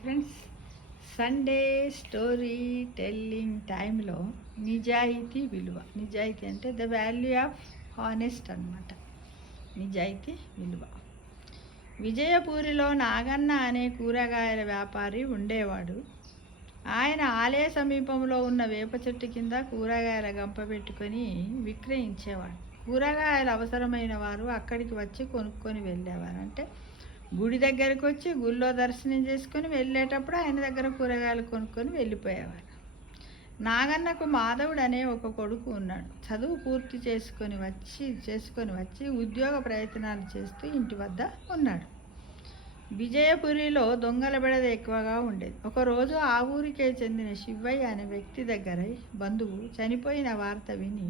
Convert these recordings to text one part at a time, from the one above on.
Friends, Sunday story telling టైంలో నిజాయితీ విలువ. నిజాయితీ అంటే ద వాల్యూ ఆఫ్ హానెస్ట్ అన్నమాట. నిజాయితీ విలువ. విజయపూరిలో నాగన్న అనే కూరగాయల వ్యాపారి ఉండేవాడు. ఆయన ఆలయ సమీపంలో ఉన్న వేప చెట్టు కింద కూరగాయల గంప పెట్టుకొని విక్రయించేవాడు. కూరగాయలు అవసరమైన వారు అక్కడికి వచ్చి కొనుక్కొని వెళ్ళేవారు. అంటే గుడి దగ్గరకు వచ్చి గుళ్ళో దర్శనం చేసుకొని వెళ్ళేటప్పుడు ఆయన దగ్గర కూరగాయలు కొనుక్కొని వెళ్ళిపోయేవారు. నాగన్నకు మాధవుడు అనే ఒక కొడుకు ఉన్నాడు. చదువు పూర్తి చేసుకొని వచ్చి ఉద్యోగ ప్రయత్నాలు చేస్తూ ఇంటి వద్ద ఉన్నాడు. విజయపురిలో దొంగల బెడద ఎక్కువగా ఉండేది. ఒకరోజు ఆ ఊరికే చెందిన శివయ్య అనే వ్యక్తి దగ్గర బంధువు చనిపోయిన వార్త విని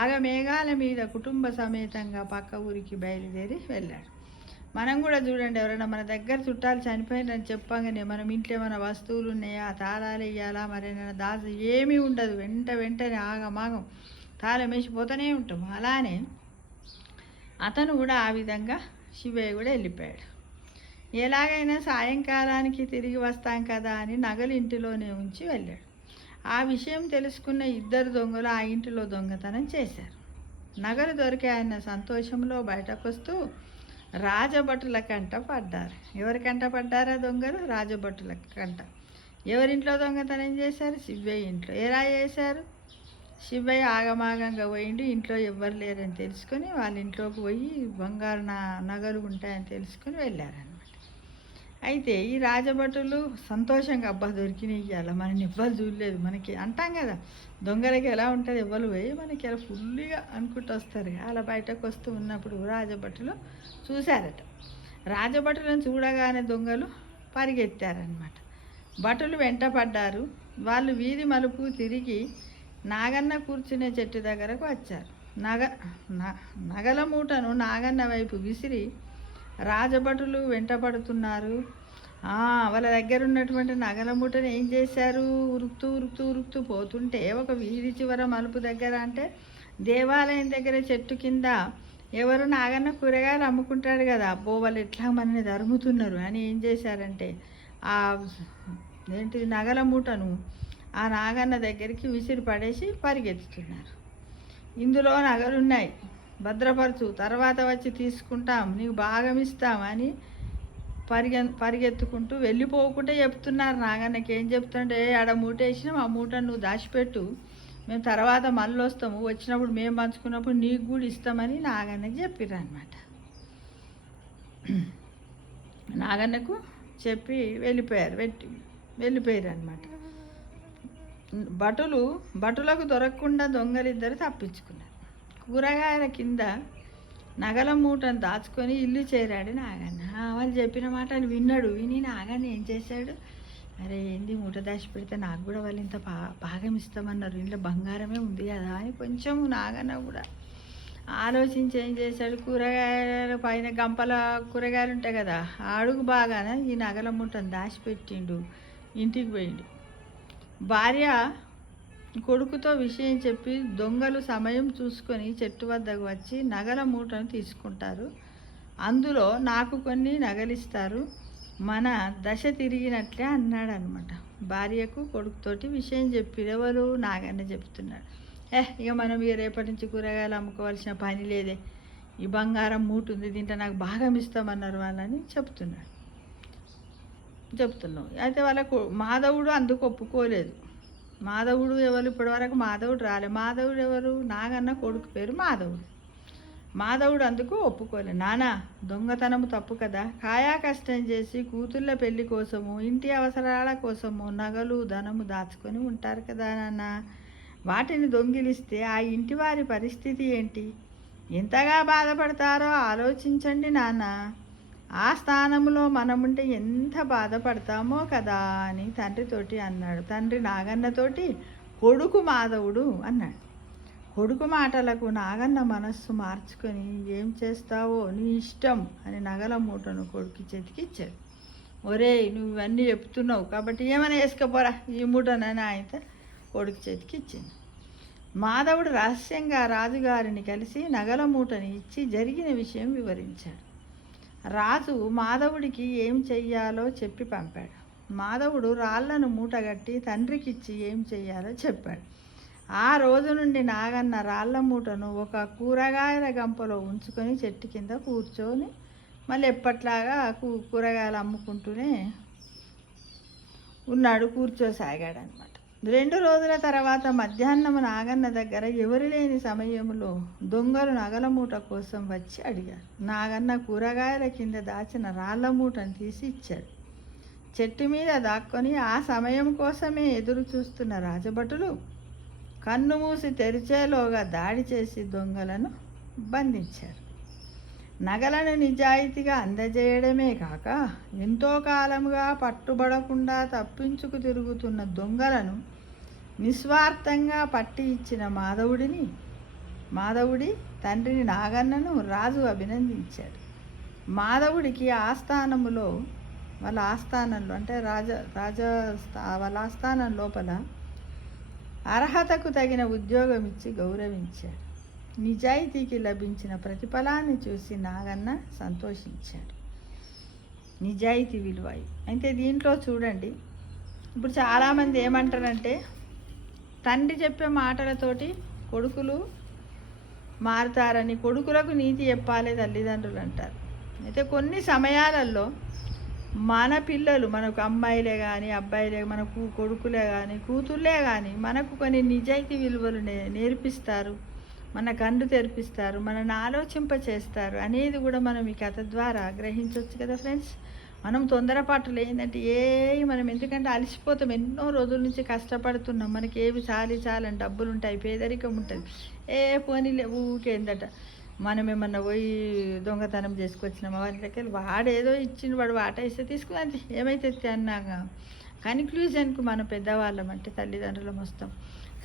ఆగమేఘాల మీద కుటుంబ సమేతంగా పక్క ఊరికి బయలుదేరి వెళ్ళాడు. మనం కూడా చూడండి, ఎవరైనా మన దగ్గర చుట్టాలు చనిపోయిందని చెప్పగానే మనం ఇంట్లో ఏమైనా వస్తువులు ఉన్నాయా, తాళాలు వేయాలా, మరేమైనా దాచి ఏమీ ఉండదు, వెంటనే ఆగమాగం తాళం వేసిపోతూనే ఉంటాం. అలానే అతను కూడా ఆ విధంగా శివయ్య కూడా వెళ్ళిపోయాడు. ఎలాగైనా సాయంకాలానికి తిరిగి వస్తాం కదా అని నగలు ఇంటిలోనే ఉంచి వెళ్ళాడు. ఆ విషయం తెలుసుకున్న ఇద్దరు దొంగలు ఆ ఇంటిలో దొంగతనం చేశారు. నగలు దొరికాయన్న సంతోషంలో బయటకొస్తూ రాజభటుల కంట పడ్డారు. ఎవరి కంట పడ్డారా దొంగలు? రాజభటుల కంట. ఎవరింట్లో దొంగతనం చేశారు? శివయ్య ఇంట్లో. ఎలా చేశారు? శివయ్య ఆగమాగంగా పోయిండు. ఇంట్లో ఎవ్వరు లేరని తెలుసుకొని వాళ్ళ ఇంట్లోకి పోయి బంగారు నగలు ఉంటాయని తెలుసుకొని వెళ్ళారనమాట. అయితే ఈ రాజభటులు సంతోషంగా అబ్బా దొరికినాయి, ఇవ్వాలి మనని ఎవ్వరు చూడలేదు, మనకి అంటాం కదా దొంగలకి ఎలా ఉంటుంది, ఎవ్వరు పోయి మనకి అలా ఫుల్గా అనుకుంటూ వస్తారు. అలా బయటకు వస్తూ ఉన్నప్పుడు రాజభటులు చూశారట. రాజభటులను చూడగానే దొంగలు పరిగెత్తారనమాట. భటులు వెంటపడ్డారు. వాళ్ళు వీధి మలుపు తిరిగి నాగన్న కూర్చునే చెట్టు దగ్గరకు వచ్చారు. నగల మూటను నాగన్న వైపు విసిరి రాజభటులు వెంటపడుతున్నారు. వాళ్ళ దగ్గర ఉన్నటువంటి నగల మూటను ఏం చేశారు? ఉరుకుతూ పోతుంటే ఒక వీధి చివర మలుపు దగ్గర, అంటే దేవాలయం దగ్గర చెట్టు కింద ఎవరు నాగన్న కూరగాయలు అమ్ముకుంటాడు కదా, అబ్బో వాళ్ళు ఎట్లా మనని ధరుముతున్నారు అని ఏం చేశారంటే నగల మూటను ఆ నాగన్న దగ్గరికి విసిరి పడేసి పరిగెత్తుతున్నారు. ఇందులో నగలున్నాయి, భద్రపరచు, తర్వాత వచ్చి తీసుకుంటాం, నీకు భాగం ఇస్తాం అని పరిగెత్తుకుంటూ వెళ్ళిపోకుండా చెప్తున్నారు. నాగన్నకి ఏం చెప్తుంటే, ఆడ మూట వేసినాం, ఆ మూటను నువ్వు దాచిపెట్టు, మేము తర్వాత మళ్ళీ వస్తాము, వచ్చినప్పుడు మేము పంచుకున్నప్పుడు నీకు కూడా ఇస్తామని నాగన్నకి చెప్పారు అనమాట. నాగన్నకు చెప్పి వెళ్ళిపోయారు అనమాట. భటులకు దొరకకుండా దొంగలిద్దరు తప్పించుకున్నారు. కూరగాయల కింద నగల మూటను దాచుకొని ఇల్లు చేరాడు నాగన్న. వాళ్ళు చెప్పిన మాటలు విని నాగన్న ఏం చేశాడు, అరే ఏంది మూట దాచి పెడితే నాకు కూడా వాళ్ళు ఇంత భాగం ఇస్తామన్నారు, ఇంట్లో బంగారమే ఉంది కదా అని కొంచెం నాగన్న కూడా ఆలోచించి ఏం చేశాడు, కూరగాయల పైన గంపల కూరగాయలు ఉంటాయి కదా, అడుగు బాగానే ఈ నగల మూటను దాచిపెట్టిండు. ఇంటికి పోయిండు. భార్య కొడుకుతో విషయం చెప్పి దొంగలు సమయం చూసుకొని చెట్టు వద్దకు వచ్చి నగల మూటను తీసుకుంటారు. అందులో నాకు కొన్ని నగలిస్తారు, మన దశ తిరిగినట్లే అన్నాడు అనమాట. భార్యకు కొడుకుతోటి విషయం చెప్పి ఎవరు? నాగన్న చెప్తున్నాడు. ఇక మనం రేపటి నుంచి కూరగాయలు అమ్ముకోవాల్సిన పని లేదే, ఈ బంగారం మూట ఉంది, దీంట్లో నాకు భాగం ఇస్తామన్నారు వాళ్ళని చెప్తున్నావు. అయితే వాళ్ళకు మాధవుడు అందుకు ఒప్పుకోలేదు. మాధవుడు ఎవరు? ఇప్పటివరకు మాధవుడు రాలే. మాధవుడు ఎవరు? నాగన్న కొడుకు పేరు మాధవుడు. మాధవుడు అందుకు ఒప్పుకోలేదు. నానా, దొంగతనము తప్పు కదా, కాయా కష్టం చేసి కూతుళ్ళ పెళ్లి కోసము, ఇంటి అవసరాల కోసము నగలు ధనము దాచుకొని ఉంటారు కదా నాన్న, వాటిని దొంగిలిస్తే ఆ ఇంటి వారి పరిస్థితి ఏంటి, ఎంతగా బాధపడతారో ఆలోచించండి నాన్న, ఆ స్థానంలో మనముంటే ఎంత బాధపడతామో కదా అని తండ్రితోటి అన్నాడు. తండ్రి నాగన్నతోటి కొడుకు మాధవుడు అన్నాడు. కొడుకు మాటలకు నాగన్న మనస్సు మార్చుకొని ఏం చేస్తావో నీ ఇష్టం అని నగల మూటను కొడుకు చేతికిచ్చాడు. ఒరేయ్, నువ్వు ఇవన్నీ చెప్తున్నావు కాబట్టి ఏమైనా వేసుకపోరా ఈ మూటనని ఆయన కొడుకు చేతికి ఇచ్చింది. మాధవుడు రహస్యంగా రాజుగారిని కలిసి నగల మూటని ఇచ్చి జరిగిన విషయం వివరించాడు. రాజు మాధవుడికి ఏం చెయ్యాలో చెప్పి పంపాడు. మాధవుడు రాళ్లను మూటగట్టి తండ్రికిచ్చి ఏం చెయ్యాలో చెప్పాడు. ఆ రోజు నుండి నాగన్న రాళ్ల మూటను ఒక కూరగాయల గంపలో ఉంచుకొని చెట్టు కింద కూర్చొని మళ్ళీ ఎప్పట్లాగా కూరగాయలు అమ్ముకుంటూనే ఉన్నాడు, కూర్చోసాగాడు అనమాట. 2 రోజుల తర్వాత మధ్యాహ్నం నాగన్న దగ్గర ఎవరు లేని సమయంలో దొంగలు నగల మూట కోసం వచ్చి అడిగారు. నాగన్న కూరగాయల కింద దాచిన రాళ్ల మూటను తీసి ఇచ్చాడు. చెట్టు మీద దాక్కొని ఆ సమయం కోసమే ఎదురు చూస్తున్న రాజభటులు కన్ను మూసి తెరిచేలోగా దాడి చేసి దొంగలను బంధించారు. నగలను నిజాయితీగా అందజేయడమే కాక ఎంతో కాలంగా పట్టుబడకుండా తప్పించుకు తిరుగుతున్న దొంగలను నిస్వార్థంగా పట్టి ఇచ్చిన మాధవుడి తండ్రిని నాగన్నను రాజు అభినందించాడు. మాధవుడికి వాళ్ళ ఆస్థానంలో అంటే వాళ్ళ ఆస్థానం లోపల అర్హతకు తగిన ఉద్యోగం ఇచ్చి గౌరవించాడు. నిజాయితీకి లభించిన ప్రతిఫలాన్ని చూసి నాగన్న సంతోషించాడు. నిజాయితీ విలువ. అయితే దీంట్లో చూడండి, ఇప్పుడు చాలామంది ఏమంటారంటే తండ్రి చెప్పే మాటలతోటి కొడుకులు మారుతారని, కొడుకులకు నీతి చెప్పాలి తల్లిదండ్రులు అంటారు. అయితే కొన్ని సమయాలలో మన పిల్లలు, మనకు అమ్మాయిలే కానీ అబ్బాయిలే, మనకు కొడుకులే కానీ కూతుళ్ళే కానీ మనకు కొన్ని నిజాయితీ విలువలు నేర్పిస్తారు, మన కన్ను తెరిపిస్తారు, మనల్ని ఆలోచింప చేస్తారు అనేది కూడా మనం ఈ కథ ద్వారా గ్రహించవచ్చు కదా ఫ్రెండ్స్. మనం తొందరపాటులు ఏంటంటే మనం ఎందుకంటే అలసిపోతాం, ఎన్నో రోజుల నుంచి కష్టపడుతున్నాం, మనకి ఏవి చాలని డబ్బులు ఉంటాయి, పేదరికం ఉంటుంది, పోనీలే ఊకేందట మనం ఏమన్నా పోయి దొంగతనం చేసుకొచ్చినామా వారి దగ్గర, వాడేదో ఇచ్చిన వాడు వాట ఇస్తే తీసుకుని ఏమైతే అన్నాక కన్క్లూజన్కు మన పెద్దవాళ్ళం అంటే తల్లిదండ్రులం వస్తాం.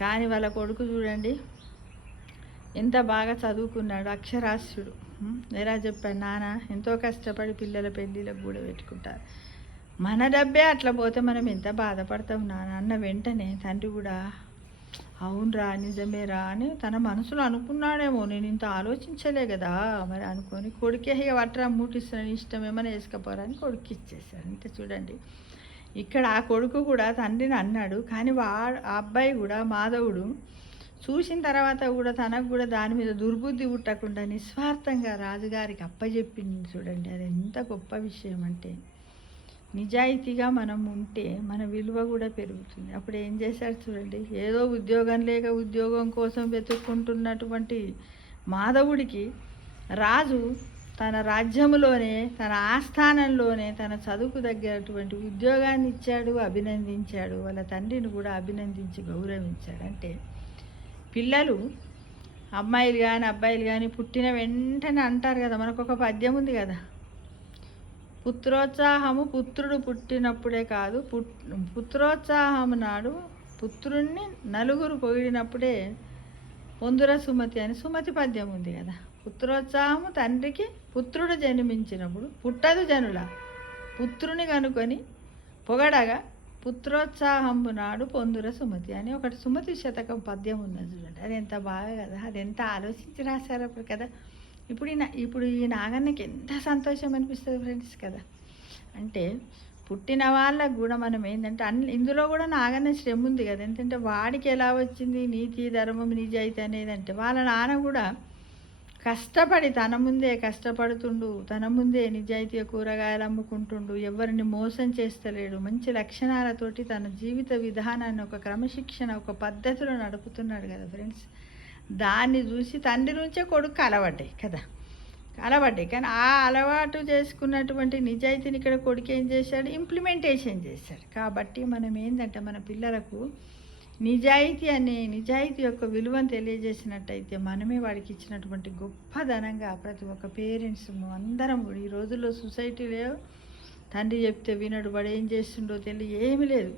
కానీ వాళ్ళ కొడుకు చూడండి ఎంత బాగా చదువుకున్నాడు, అక్షరాస్యుడు. ఎలా చెప్పాడు, నాన్న ఎంతో కష్టపడి పిల్లల పెళ్ళిళ్ళకు కూడా పెట్టుకుంటారు, మన డబ్బే అట్లా పోతే మనం ఎంత బాధపడతాం నాన్న అన్న వెంటనే తండ్రి కూడా అవునరా నిజమేరా అని తన మనసులో అనుకున్నాడేమో, నేను ఇంత ఆలోచించలే కదా మరి అనుకొని కొడుకే వట్రా మూటిస్తున్నాను, ఇష్టం ఏమైనా వేసుకపోరా అని కొడుకు ఇచ్చేసాడు. అంటే చూడండి ఇక్కడ ఆ కొడుకు కూడా తండ్రిని అన్నాడు, కానీ ఆ అబ్బాయి కూడా మాధవుడు చూసిన తర్వాత కూడా తనకు కూడా దాని మీద దుర్బుద్ధి పుట్టకుండా నిస్వార్థంగా రాజుగారికి అప్పచెప్పింది. చూడండి అది ఎంత గొప్ప విషయం అంటే నిజాయితీగా మనం ఉంటే మన విలువ కూడా పెరుగుతుంది. అప్పుడు ఏం చేశారు చూడండి, ఏదో ఉద్యోగం లేక ఉద్యోగం కోసం వెతుక్కుంటున్నటువంటి మాధవుడికి రాజు తన రాజ్యంలోనే తన ఆస్థానంలోనే తన చదువుకు తగ్గటువంటి ఉద్యోగాన్ని ఇచ్చాడు, అభినందించాడు, వాళ్ళ తండ్రిని కూడా అభినందించి గౌరవించాడు. అంటే పిల్లలు అమ్మాయిలు కానీ అబ్బాయిలు కానీ పుట్టిన వెంటనే అంటారు కదా, మనకు ఒక పద్యం ఉంది కదా, పుత్రోత్సాహము పుత్రుడు పుట్టినప్పుడే కాదు, పుత్రోత్సాహము నాడు పుత్రుణ్ణి నలుగురు పొగిడినప్పుడే పొందుర సుమతి అని సుమతి పద్యం ఉంది కదా. పుత్రోత్సాహము తండ్రికి పుత్రుడు జన్మించినప్పుడు పుట్టదు జనుల పుత్రుని కనుకొని పొగడగా పుత్రోత్సాహంబు నాడు పొందుర సుమతి అని ఒకటి సుమతి శతకం పద్యం ఉన్నది చూడండి. అది ఎంత బాగా కదా, అది ఎంత ఆలోచించి రాశారు అప్పుడు కదా. ఇప్పుడు ఈ నాగన్నకి ఎంత సంతోషం అనిపిస్తుంది ఫ్రెండ్స్ కదా. అంటే పుట్టిన వాళ్ళకు కూడా మనం ఏంటంటే ఇందులో కూడా నాగన్న శ్రమ ఉంది కదా. ఏంటంటే వాడికి ఎలా వచ్చింది నీతి ధర్మం నిజాయితీ అనేది, అంటే వాళ్ళ నాన్న కూడా కష్టపడి తన ముందే కష్టపడుతుండు, తన ముందే నిజాయితీగా కూరగాయలు అమ్ముకుంటుండు, ఎవరిని మోసం చేస్తలేడు, మంచి లక్షణాలతోటి తన జీవిత విధానాన్ని ఒక క్రమశిక్షణ ఒక పద్ధతిలో నడుపుతున్నాడు కదా ఫ్రెండ్స్. దాన్ని చూసి తండ్రి నుంచే కొడుకు అలవాటాయి కదా, అలవాటాయి. కానీ ఆ అలవాటు చేసుకున్నటువంటి నిజాయితీని ఇక్కడ కొడుకు ఏం చేశాడు, ఇంప్లిమెంటేషన్ చేశాడు. కాబట్టి మనం ఏంటంటే మన పిల్లలకు నిజాయితీ యొక్క విలువను తెలియజేసినట్టయితే మనమే వాడికి ఇచ్చినటువంటి గొప్పదనంగా ప్రతి ఒక్క పేరెంట్స్ అందరం కూడా ఈ రోజుల్లో సొసైటీలో తండ్రి చెప్తే వినడు, వాడు ఏం చేస్తుండో ఏమీ లేదు.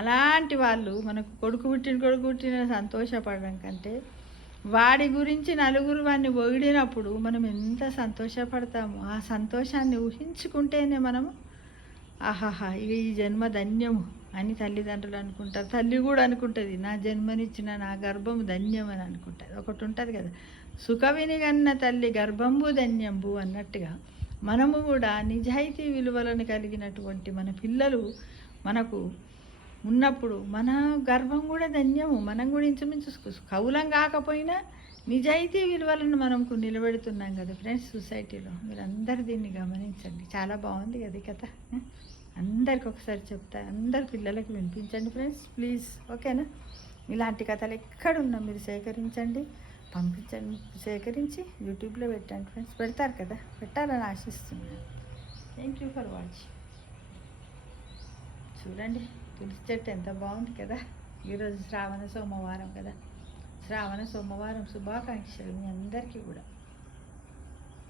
అలాంటి వాళ్ళు మనకు కొడుకు పుట్టిన సంతోషపడడం కంటే వాడి గురించి నలుగురు వాడిని పొగిడినప్పుడు మనం ఎంత సంతోషపడతామో, ఆ సంతోషాన్ని ఊహించుకుంటేనే మనము ఆహాహా ఈ జన్మ ధన్యము అని తల్లిదండ్రులు అనుకుంటారు. తల్లి కూడా అనుకుంటుంది నా జన్మనిచ్చిన నా గర్భము ధన్యం అని అనుకుంటుంది. ఒకటి ఉంటుంది కదా, సుఖవినిగన్న తల్లి గర్భంబు ధన్యంబు అన్నట్టుగా మనము కూడా నిజాయితీ విలువలను కలిగినటువంటి మన పిల్లలు మనకు ఉన్నప్పుడు మన గర్వం కూడా ధన్యము. మనం కూడా ఇంచుమించు కవులం కాకపోయినా నిజాయితీ విలువలను మనకు నిలబెడుతున్నాం కదా ఫ్రెండ్స్ సొసైటీలో. మీరు అందరు దీన్ని గమనించండి. చాలా బాగుంది కదా ఈ కథ. అందరికి ఒకసారి చెప్తా, అందరు పిల్లలకు వినిపించండి ఫ్రెండ్స్ ప్లీజ్. ఓకేనా? ఇలాంటి కథలు ఎక్కడున్నా మీరు సేకరించండి, పంపించండి. సేకరించి యూట్యూబ్లో పెట్టండి ఫ్రెండ్స్. పెడతారు కదా, పెట్టాలని ఆశిస్తున్నాను. Thank you for watching. చూడండి తులసి చెట్టు ఎంత బాగుంది కదా. ఈరోజు శ్రావణ సోమవారం కదా. శ్రావణ సోమవారం శుభాకాంక్షలు మీ అందరికీ కూడా.